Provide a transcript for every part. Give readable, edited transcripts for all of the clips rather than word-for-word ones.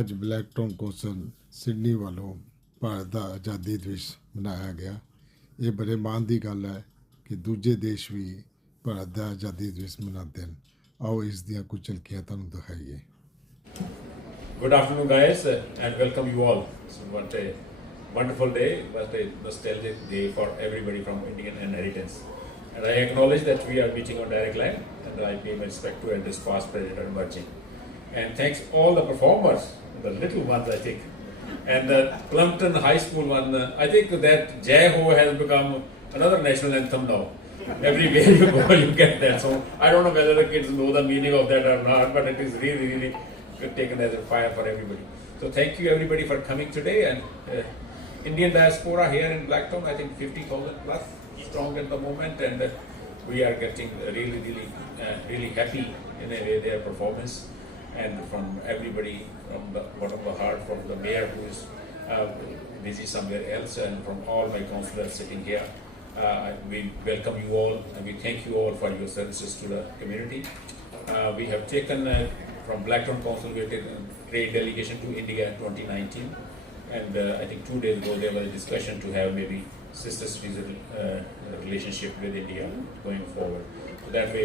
ਅੱਜ Blacktown council Sydney ਵੱਲੋਂ ਭਾਰਤ ਦਾ ਆਜ਼ਾਦੀ ਦਿਵਸ ਮਨਾਇਆ ਗਿਆ। ਇਹ ਬੜੇ ਮਾਣ ਦੀ ਗੱਲ ਹੈ ਕਿ ਦੂਜੇ ਦੇਸ਼ ਵੀ ਭਾਰਤ ਦਾ ਆਜ਼ਾਦੀ ਦਿਵਸ ਮਨਾਉਂਦੇ ਹਨ। ਆਓ ਇਸ ਦੀਆਂ ਕੁਝ ਝਲਕੀਆਂ ਤੁਹਾਨੂੰ ਦਿਖਾਈਏ। Good afternoon, guys, and welcome you all. So what a wonderful day, what a nostalgic day for everybody from Indian inheritance. And I acknowledge that we are meeting on direct line, and I pay my respect to elders past, present, and emerging. And thanks all the performers, the little ones, I think. And the Plumpton High School one, I think that Jai Ho has become another national anthem now. Everywhere you go, you get that. So I don't know whether the kids know the meaning of that or not, but it is really, really taken as a fire for everybody. So thank you everybody for coming today, and Indian diaspora here in Blacktown, I think 50,000 plus strong at the moment, and we are getting really happy in a way their performance, and from everybody, from the bottom of the heart, from the mayor who is busy somewhere else, and from all my councillors sitting here. We welcome you all, and we thank you all for your services to the community. We have taken from Blacktown Council, we have taken a trade delegation to India in 2019, and I think 2 days ago there was a discussion to have maybe sister cities relationship with India going forward. So that way,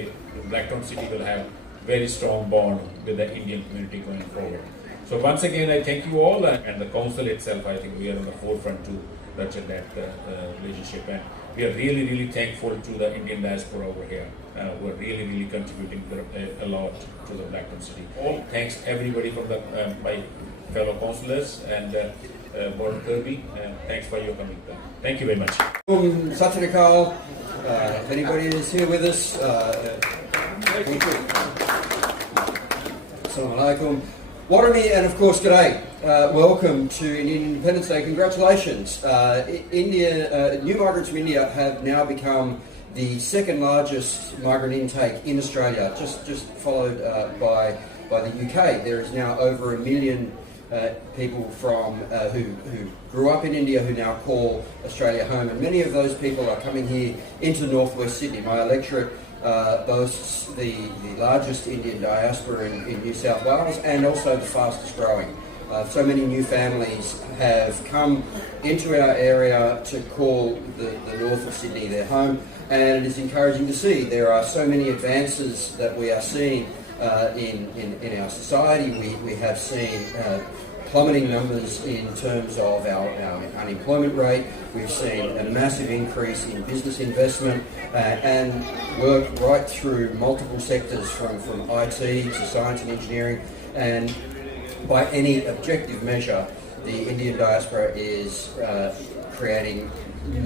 Blacktown city will have very strong bond with the Indian community going forward. So once again, I thank you all, and the council itself. I think we are on the forefront to nurture that relationship, and we are really thankful to the Indian diaspora over here, who are really contributing a lot to the Blacktown city. All thanks everybody from the my fellow councillors and Warren Kirby. Thanks for your coming. Thank you very much. Sanjhe, if anybody is here with us, thank you. Assalamu alaikum. Warami, and of course g'day. Welcome to Indian Independence Day. Congratulations. New migrants from India have now become the second largest migrant intake in Australia, just followed by the UK. There is now over 1 million people from who grew up in India who now call Australia home, and many of those people are coming here into northwest Sydney. My electorate boasts the largest Indian diaspora in New South Wales, and also the fastest growing. So many new families have come into our area to call the north of Sydney their home, and it is encouraging to see. There are so many advances that we are seeing in our society. We have seen plummeting numbers in terms of our unemployment rate. We've seen a massive increase in business investment and work right through multiple sectors from IT to science and engineering. And by any objective measure, the Indian diaspora is creating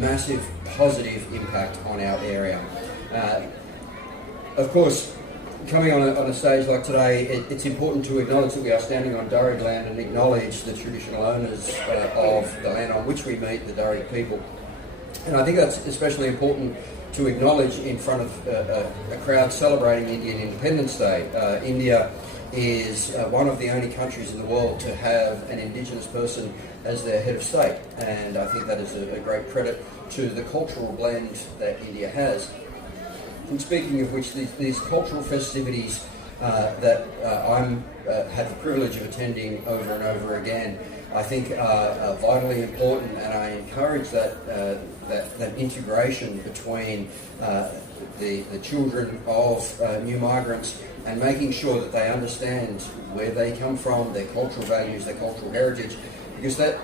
massive positive impact on our area. Of course, coming on a stage like today, it's important to acknowledge that we are standing on Darug land and acknowledge the traditional owners of the land on which we meet, the Darug people. And I think that's especially important to acknowledge in front of a crowd celebrating Indian Independence Day. India is one of the only countries in the world to have an Indigenous person as their head of state, and I think that is a great credit to the cultural blend that India has. And speaking of which, these cultural festivities that I have the privilege of attending over and over again, I think are vitally important, and I encourage that integration between the children of new migrants, and making sure that they understand where they come from, their cultural values, their cultural heritage, because that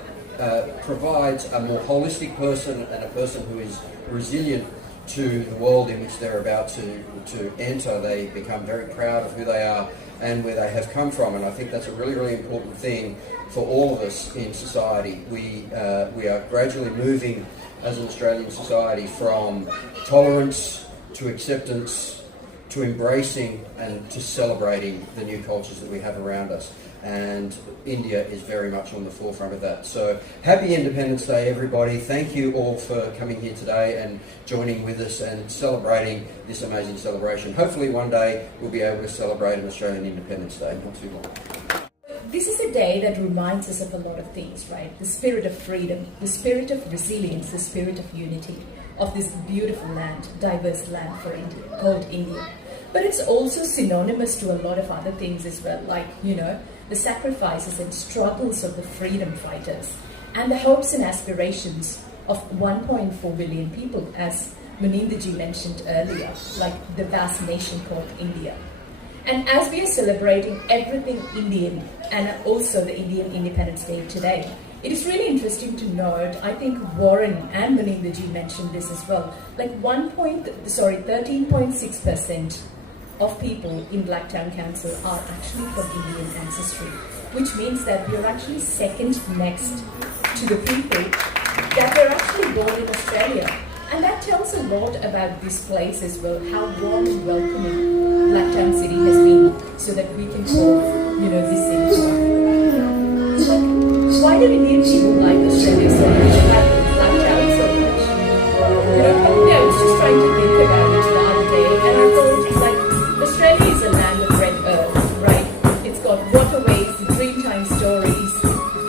provides a more holistic person, and a person who is resilient to the world in which they're about to enter. They become very proud of who they are and where they have come from, and I think that's a really important thing for all of us in society. We are gradually moving as an Australian society from tolerance to acceptance to embracing and to celebrating the new cultures that we have around us. And India is very much on the forefront of that. So happy Independence Day, everybody. Thank you all for coming here today and joining with us and celebrating this amazing celebration. Hopefully one day we'll be able to celebrate an Australian Independence Day, not too long. This is a day that reminds us of a lot of things, right? The spirit of freedom, the spirit of resilience, the spirit of unity, of this beautiful land, diverse land for India, called India. But it's also synonymous to a lot of other things as well, like, the sacrifices and struggles of the freedom fighters, and the hopes and aspirations of 1.4 billion people, as Maninderji mentioned earlier, like the vast nation called India. And as we are celebrating everything Indian and also the Indian Independence Day today, it is really interesting to note, I think Warren and Maninderji mentioned this as well, like 13.6% of people in Blacktown Council are actually from Indian ancestry, which means that we are actually second next to the people that were actually born in Australia. And that tells a lot about this place as well, how warm and welcoming Blacktown City has been, so that we can call, this city home. Like, why do Indian people like Australia so much, like Blacktown so much? I was just trying to think about it the other day, and I thought, like, Australia is a land of red earth, right? It's got waterways, dreamtime stories,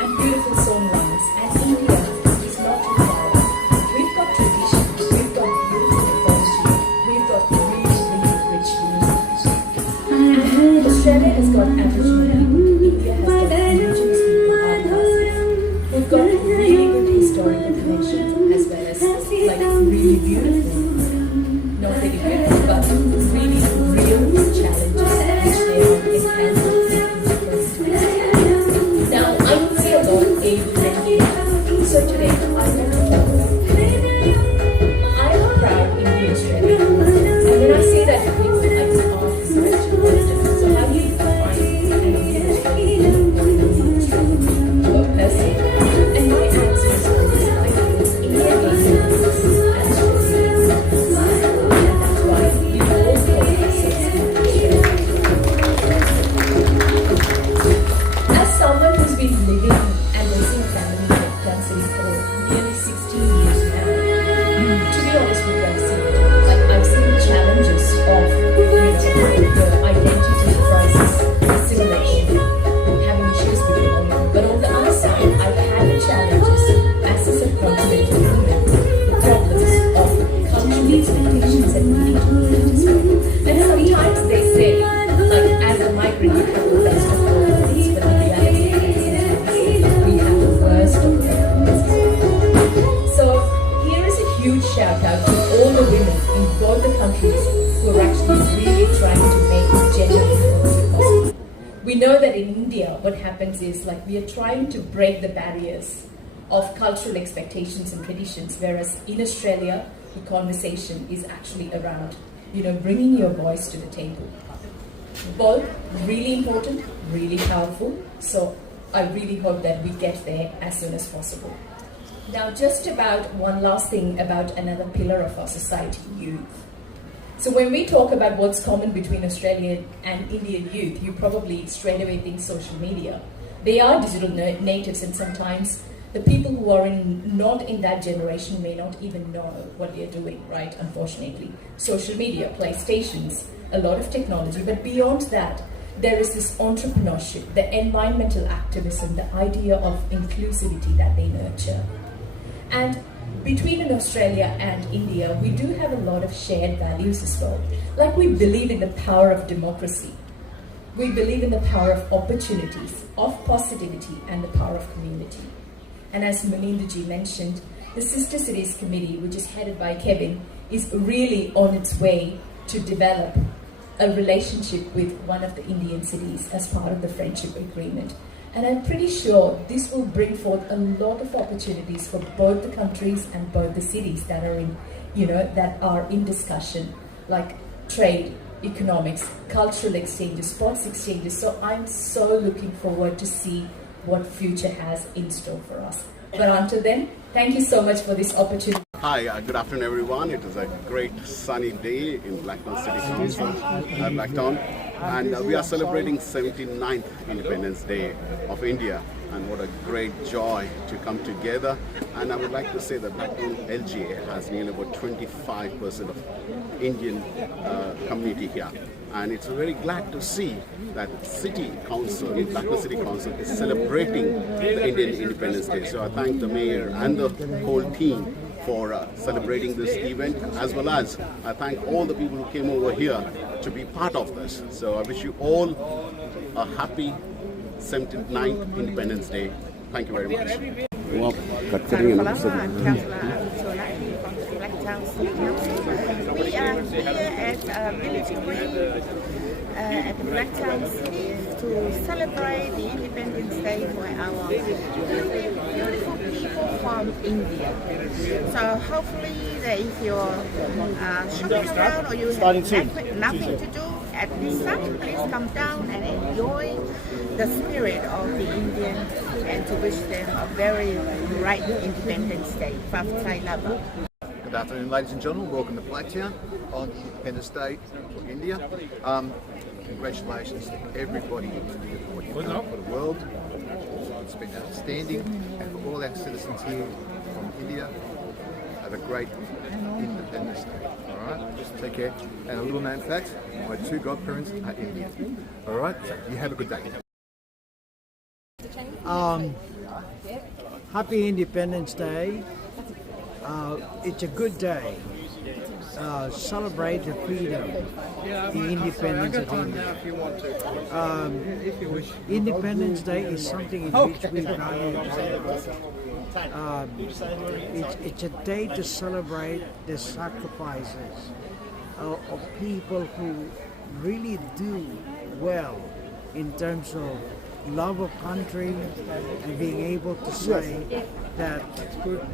and beautiful songlines, and India is not too far off. We've got tradition, we've got beautiful mythology, we've got really, really rich music. And Australia has got Aboriginal people, India has got Indigenous people, our classes. We've got really good historical connections, as well as like really beautiful, not very beautiful, but really real challenges which they have encountered in different times. Now, I would say a lot of aid and so today I want to talk about I am a proud Indian Australian, and when I say that to people, I just ask this question, so how do you define an Indian Australian or person? And my answer is always like, India is as someone who's been living and raising a family in Blacktown City for nearly 16 years now, to be honest with you, I've seen the challenges of the identity crisis, assimilation, having issues with it. But on the other side, I've had the challenges as a subcontinental woman, the problems of cultural expectations and needing to meet as well. And sometimes they say, like, as a migrant, you have the best of all worlds, but the reality is we have the worst of all worlds. So here is a huge shout out to all the women in both the countries who are actually really trying to make gender equality possible. We know that in India, what happens is, like, we are trying to break the barriers of cultural expectations and traditions, whereas in Australia, the conversation is actually around, bringing your voice to the table. Both really important, really powerful, so I really hope that we get there as soon as possible. Now, just about one last thing about another pillar of our society, youth. So when we talk about what's common between Australian and Indian youth, you probably straight away think social media. They are digital natives, and sometimes the people who are not in that generation may not even know what they're doing, right? Unfortunately. Social media, PlayStations, a lot of technology, but beyond that, there is this entrepreneurship, the environmental activism, the idea of inclusivity that they nurture. And between Australia and India, we do have a lot of shared values as well. Like, we believe in the power of democracy. We believe in the power of opportunities, of positivity, and the power of community. And as Maninderji mentioned, the Sister Cities Committee, which is headed by Kevin, is really on its way to develop a relationship with one of the Indian cities as part of the friendship agreement. And I'm pretty sure this will bring forth a lot of opportunities for both the countries and both the cities that are in discussion, like trade, economics, cultural exchanges, sports exchanges. So I'm so looking forward to see what future has in store for us. But until then, thank you so much for this opportunity. Hi, good afternoon everyone. It is a great sunny day in Blacktown City Council, Blacktown, and we are celebrating 79th Independence Day of India, and what a great joy to come together. And I would like to say that Blacktown LGA has nearly about 25% of Indian community here. And it's very glad to see that City Council, Blacktown City Council, is celebrating the Indian Independence Day. So I thank the mayor and the whole team for celebrating this event, as well as I thank all the people who came over here to be part of this. So I wish you all a happy 79th Independence Day. Thank you very much. Councillor Solati from Blacktown City Council. We are here at Village Green at the Blacktown City to celebrate the Independence Day for our beautiful people from India. So hopefully that if you're shopping around or you have nothing to do at this time, please come down and enjoy the spirit of the Indians and to wish them a very bright Independence Day. Good afternoon, ladies and gentlemen. Welcome to Blacktown on Independence Day for India. Congratulations to everybody in India for what you've done for the world. It's been outstanding, and for all our citizens here from India, have a great Independence Day. All right, take care. And a little known fact: my two godparents are Indian. All right, so you have a good day. Happy Independence Day. It's a good day. Celebrate the freedom, the independence of India. Independence Day is something in which we value. It's a day to celebrate the sacrifices of people who really do well in terms of love of country and being able to say that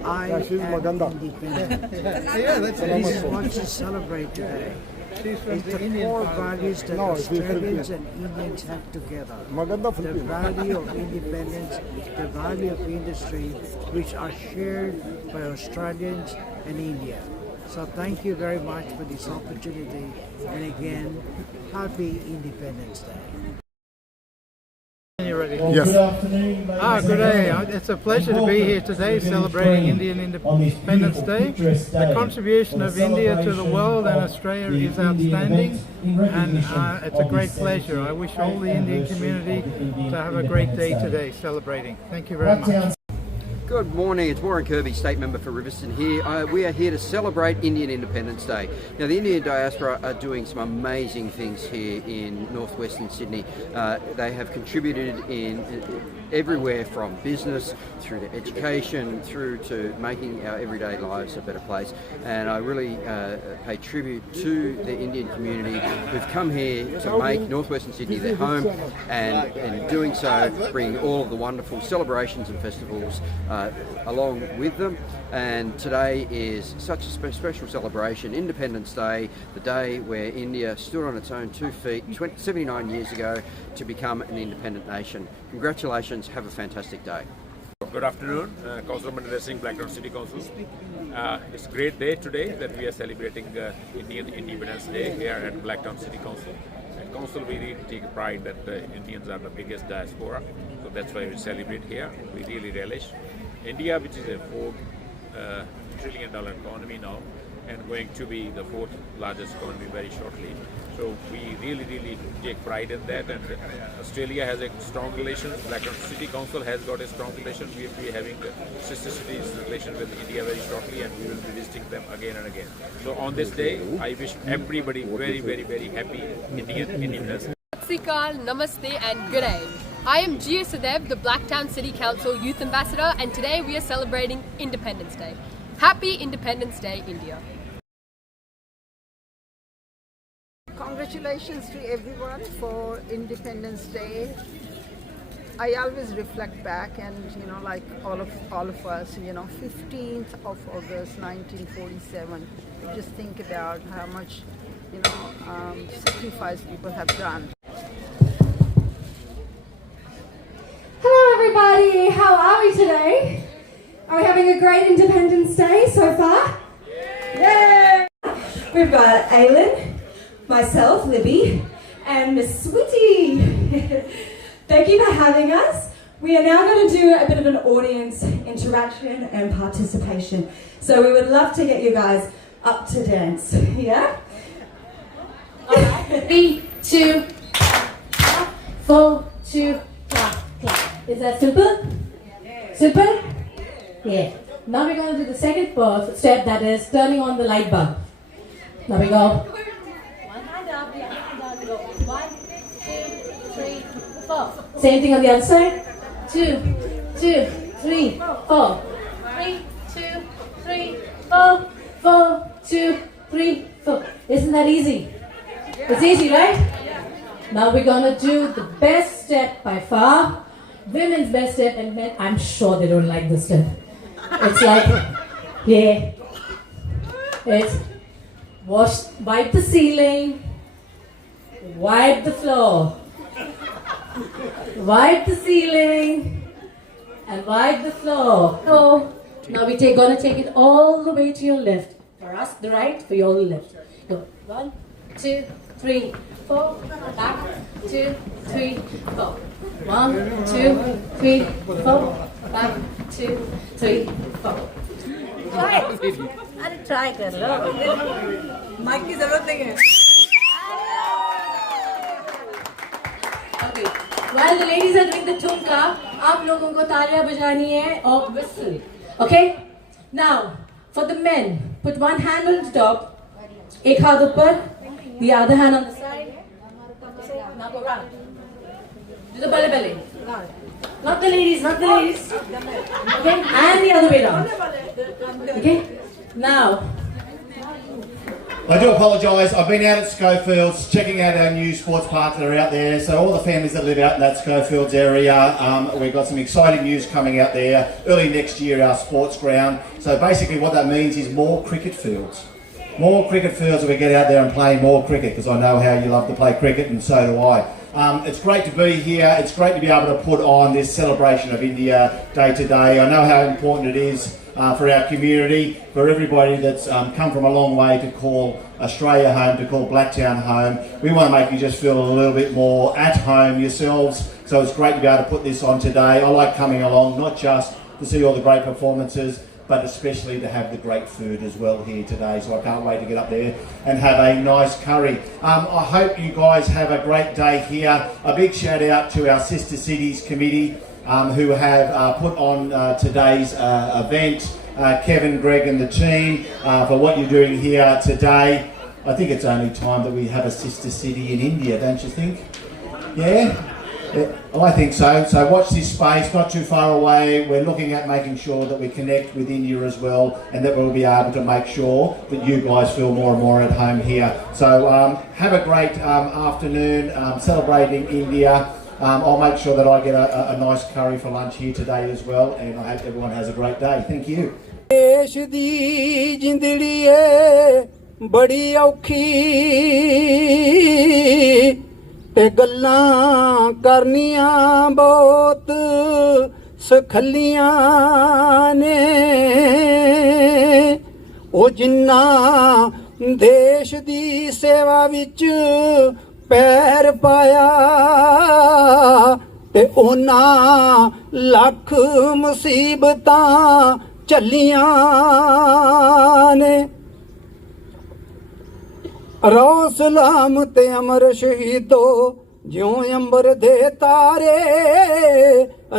I am independent. This is what to celebrate today. It's the core values that Australians and Indians have together. The value of independence, the value of industry, which are shared by Australians and India. So thank you very much for this opportunity, and again, happy Independence Day. Yes. Good day. It's a pleasure to be here today celebrating Indian Independence Day. The contribution of India to the world and Australia is outstanding, and it's a great pleasure. I wish all the Indian community to have a great day today celebrating. Thank you very much. Good morning, it's Warren Kirby, State Member for Riverstone here. We are here to celebrate Indian Independence Day. Now, the Indian diaspora are doing some amazing things here in northwestern Sydney. They have contributed in everywhere from business through to education through to making our everyday lives a better place. And I really pay tribute to the Indian community who've come here to make northwestern Sydney their home, and in doing so bring all of the wonderful celebrations and festivals along with them. And today is such a special celebration, Independence Day, the day where India stood on its own 2 feet 79 years ago to become an independent nation. Congratulations, have a fantastic day. Good afternoon, Councillor Mandela Singh, Blacktown City Council. It's a great day today that we are celebrating Indian Independence Day here at Blacktown City Council. At Council, we really take pride that Indians are the biggest diaspora, so that's why we celebrate here. We really relish. India, which is a $4 trillion economy now, and going to be the 4th largest economy very shortly. So we really take pride in that, and Australia has a strong relation. Blacktown City Council has got a strong relation. We will be having the sister cities relation with India very shortly, and we will be visiting them again and again. So on this day, I wish everybody very happy Indian Independence Day. Sat Sri Akal, Namaste and good day. I am Gia Sadev, the Blacktown City Council Youth Ambassador, and today we are celebrating Independence Day. Happy Independence Day, India. Congratulations to everyone for Independence Day. I always reflect back, and like all of us, 15th of August 1947, just think about how much sacrifice people have done. Hello everybody, how are we today? Are we having a great Independence Day so far? Yeah! We've got Aylin, myself, Libby, and Miss Sweetie. Thank you for having us. We are now going to do a bit of an audience interaction and participation. So we would love to get you guys up to dance, yeah? Alright, 3, 2, 4, 2, clap. Is that simple? Simple? Yeah. Now we're going to do the second step, that is turning on the light bulb. Now we go. One hand up, the other hand down, we go. 1, 2, 3, 4. Same thing on the other side. 2, 2, 3, 4. 3, 2, 3, 4. 4, 2, 3, 4. Isn't that easy? It's easy, right? Now we're gonna do the best step by far. Women's best step, and men, I'm sure they don't like this step. It's like, yeah. It's wipe the ceiling, wipe the floor, wipe the ceiling, and wipe the floor. So now we're gonna take it all the way to your left. For us, the right, for you all the left. Go. 1, 2, 3, 4. Back. 2, 3, 4. 1, 2, 3, 4. Back. 2, 3, 4. Try it. अरे try कर लो. Mic की ज़रूरत नहीं है. Okay. While the ladies are doing the tumka, आप लोगों को तालियां बजानी है और whistle. Okay? Now, for the men, put one hand on the top, एक हाथ ऊपर, the other hand on the side. Now go round. Do the bale bale. Not the ladies, not the ladies. Okay? And the other way round. Okay? Now. I do apologise, I've been out at Schofields checking out our new sports parks that are out there. So all the families that live out in that Schofields area, we've got some exciting news coming out there. Early next year, our sports ground. So basically what that means is more cricket fields. More cricket fields that we get out there and play more cricket, because I know how you love to play cricket, and so do I. It's great to be here. It's great to be able to put on this celebration of India Day to Day. I know how important it is for our community, for everybody that's come from a long way to call Australia home, to call Blacktown home. We want to make you just feel a little bit more at home yourselves. So it's great to be able to put this on today. I like coming along, not just to see all the great performances, but especially to have the great food as well here today. So I can't wait to get up there and have a nice curry. I hope you guys have a great day here. A big shout out to our Sister Cities Committee who have put on today's event. Kevin, Greg and the team for what you're doing here today. I think it's only time that we have a sister city in India, don't you think? Yeah? I think so. So watch this space, not too far away. We're looking at making sure that we connect with India as well, and that we'll be able to make sure that you guys feel more and more at home here. So have a great afternoon celebrating India. I'll make sure that I get a nice curry for lunch here today as well, and I hope everyone has a great day. Thank you. देश दी जिंदड़ी है बड़ी औखी ते गल्लां करनियां बहुत सखलियां ने ओ जिन्ना देश दी सेवा विच पैर पाया ते ओना लख मुसीबतां झल्लियां ने रो सलाम ते अमर शहीदो ज्यों अंबर दे तारे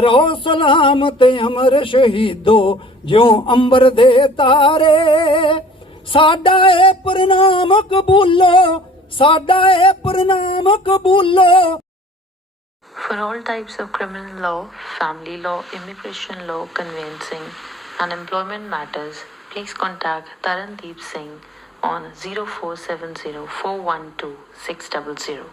रो सलाम ते अमर शहीदो ज्यों अंबर दे तारे साडा ए प्रणाम कबूलो साडा ए प्रणाम कबूलो. For all types of criminal law, family law, immigration law, conveyancing, and employment matters, please contact Tarandeep Singh on 0470 412 600.